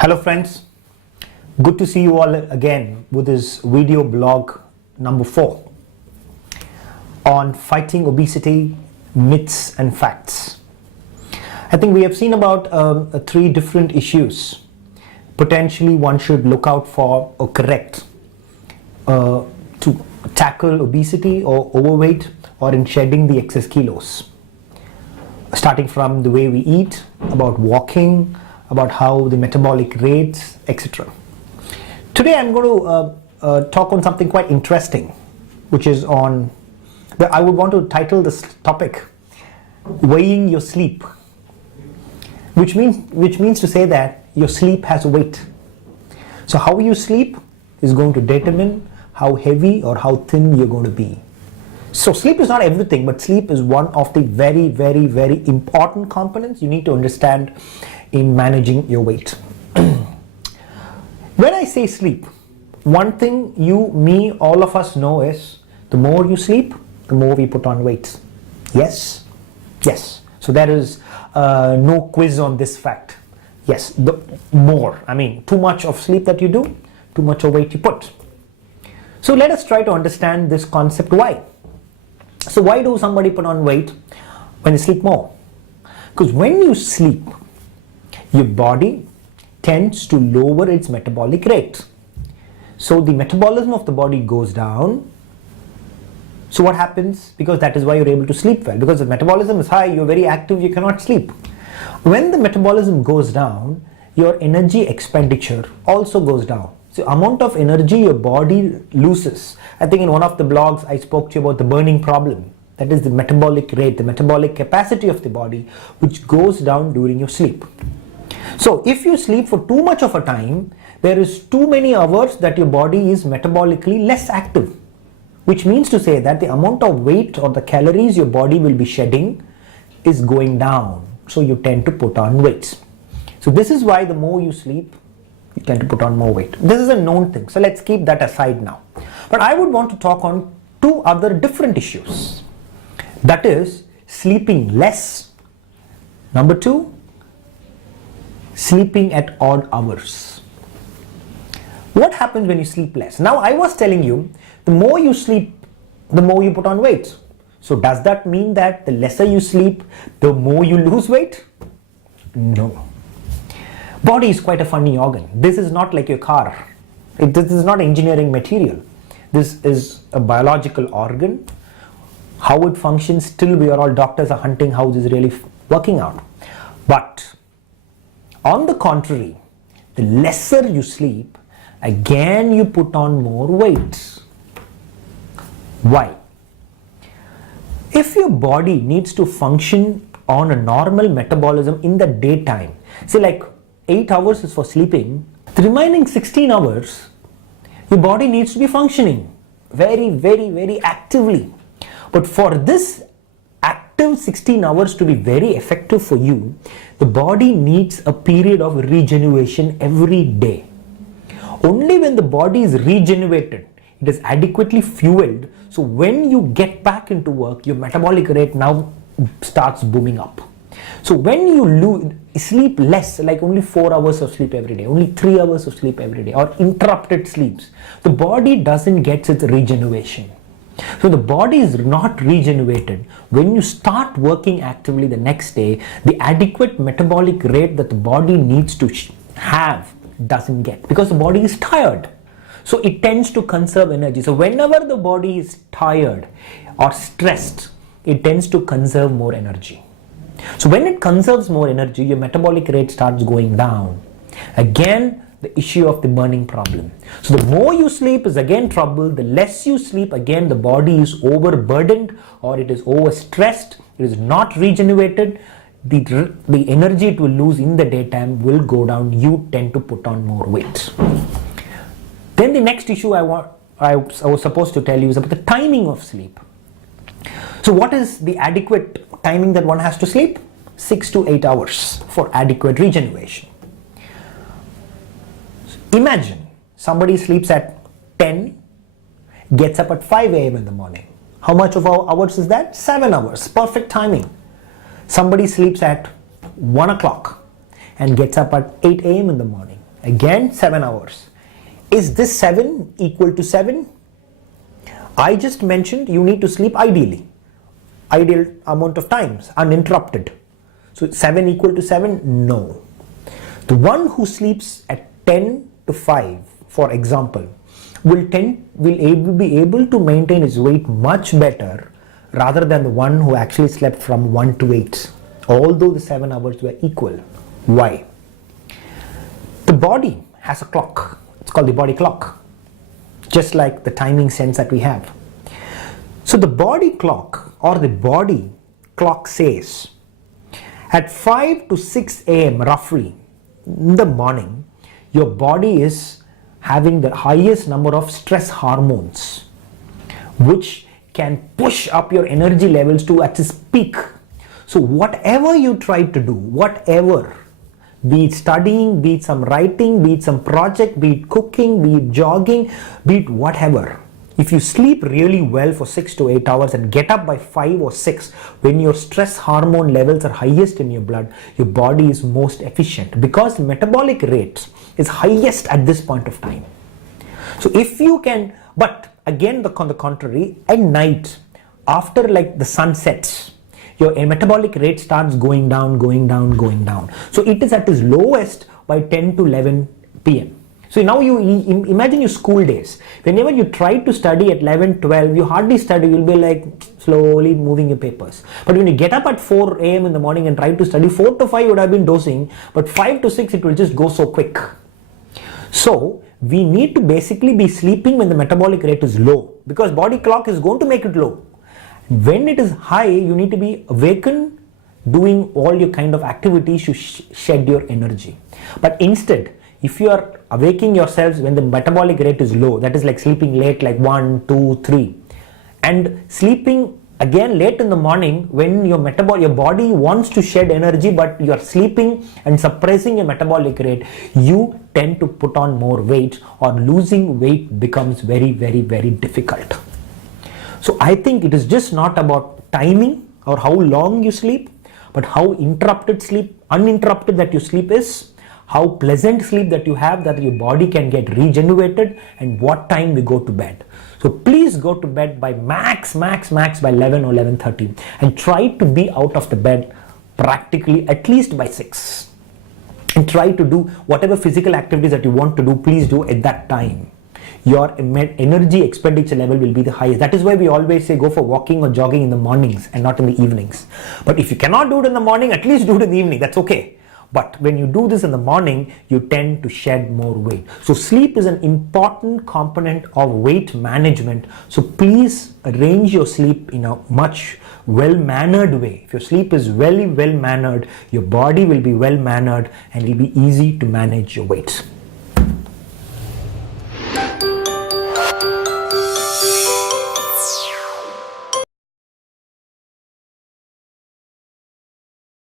Hello friends, good to see you all again with this video blog number 4 on fighting obesity, myths and facts. I think we have seen about 3 different issues potentially one should look out for or correct to tackle obesity or overweight or in shedding the excess kilos. Starting from the way we eat, about walking, about how the metabolic rates, etc. Today I'm going to talk on something quite interesting, which is on, I would want to title this topic, weighing your sleep, which means to say that your sleep has weight. So how you sleep is going to determine how heavy or how thin you're going to be. So sleep is not everything, but sleep is one of the very, very, very important components you need to understand in managing your weight. When I say sleep, one thing you, me, all of us know is the more you sleep, the more we put on weight. Yes? Yes. So there is no quiz on this fact. Yes, the more. I mean, too much of sleep that you do, too much of weight you put. So let us try to understand this concept. Why? So why do somebody put on weight when they sleep more? Because when you sleep, your body tends to lower its metabolic rate. So the metabolism of the body goes down. So what happens? Because that is why you're able to sleep well. Because the metabolism is high, you're very active, you cannot sleep. When the metabolism goes down, your energy expenditure also goes down. So amount of energy your body loses. I think in one of the blogs I spoke to you about the burning problem. That is the metabolic rate, the metabolic capacity of the body, which goes down during your sleep. So if you sleep for too much of a time, there is too many hours that your body is metabolically less active, which means to say that the amount of weight or the calories your body will be shedding is going down. So you tend to put on weight. So this is why the more you sleep, you tend to put on more weight. This is a known thing. So let's keep that aside now. But I would want to talk on 2 other different issues. That is sleeping less. Number 2, sleeping at odd hours. What happens when you sleep less? Now I was telling you, the more you sleep, the more you put on weight. So does that mean that the lesser you sleep, the more you lose weight? No. Body is quite a funny organ. This is not like your car. This is not engineering material. This is a biological organ. How it functions, still we are all doctors are hunting how this is really working out. But on the contrary, the lesser you sleep, again you put on more weight. Why? If your body needs to function on a normal metabolism in the daytime, say like 8 hours is for sleeping, the remaining 16 hours, your body needs to be functioning very, very, very actively. But for this active 16 hours to be very effective for you, the body needs a period of regeneration every day. Only when the body is regenerated, it is adequately fueled. So when you get back into work, your metabolic rate now starts booming up. So when you sleep less, like only 4 hours of sleep every day, only 3 hours of sleep every day, or interrupted sleeps, the body doesn't get its regeneration. So the body is not regenerated. When you start working actively the next day, the adequate metabolic rate that the body needs to have doesn't get, because the body is tired. So it tends to conserve energy. So whenever the body is tired or stressed, it tends to conserve more energy. So when it conserves more energy, your metabolic rate starts going down. Again, the issue of the burning problem. So the more you sleep is again trouble. The less you sleep, again the body is overburdened or it is overstressed. It is not regenerated. The energy it will lose in the daytime will go down. You tend to put on more weight. Then the next issue I was supposed to tell you is about the timing of sleep. So what is the adequate timing that one has to sleep? 6 to 8 hours for adequate regeneration. Imagine somebody sleeps at 10, gets up at 5 a.m. in the morning. How much of hours is that? 7 hours, perfect timing. Somebody sleeps at 1 o'clock and gets up at 8 a.m. in the morning. Again 7 hours. Is this 7 equal to 7? I just mentioned you need to sleep ideal amount of times, uninterrupted. So 7 equal to 7? No. The one who sleeps at 10 to 5, for example, will be able to maintain his weight much better rather than the one who actually slept from 1 to 8, although the 7 hours were equal. Why? The body has a clock. It's called the body clock, just like the timing sense that we have. So the body clock or the body clock says at 5 to 6 a.m. roughly in the morning, your body is having the highest number of stress hormones, which can push up your energy levels to at its peak. So whatever you try to do, whatever, be it studying, be it some writing, be it some project, be it cooking, be it jogging, be it whatever, if you sleep really well for 6 to 8 hours and get up by 5 or 6, when your stress hormone levels are highest in your blood, your body is most efficient because metabolic rate is highest at this point of time. So if you can, but again on the contrary, at night, after like the sun sets, your metabolic rate starts going down. So it is at its lowest by 10 to 11 p.m. So now you imagine your school days. Whenever you try to study at 11, 12, you hardly study, you'll be like slowly moving your papers. But when you get up at 4 a.m. in the morning and try to study, 4 to 5 would have been dosing, but 5 to 6 it will just go so quick. So we need to basically be sleeping when the metabolic rate is low, because body clock is going to make it low. When it is high, you need to be awakened, doing all your kind of activities to shed your energy. But instead, if you are awaking yourselves when the metabolic rate is low, that is like sleeping late, like 1, 2, 3, and sleeping again late in the morning when your body wants to shed energy, but you are sleeping and suppressing your metabolic rate, you tend to put on more weight, or losing weight becomes very, very, very difficult. So I think it is just not about timing or how long you sleep, but how uninterrupted that your sleep is, how pleasant sleep that you have, that your body can get regenerated, and what time we go to bed. So please go to bed by max by 11 or 11:30, and try to be out of the bed practically at least by 6. And try to do whatever physical activities that you want to do, please do at that time. Your energy expenditure level will be the highest. That is why we always say go for walking or jogging in the mornings and not in the evenings. But if you cannot do it in the morning, at least do it in the evening. That's okay. But when you do this in the morning, you tend to shed more weight. So sleep is an important component of weight management. So please arrange your sleep in a much well-mannered way. If your sleep is very well-mannered, your body will be well-mannered, and it will be easy to manage your weight.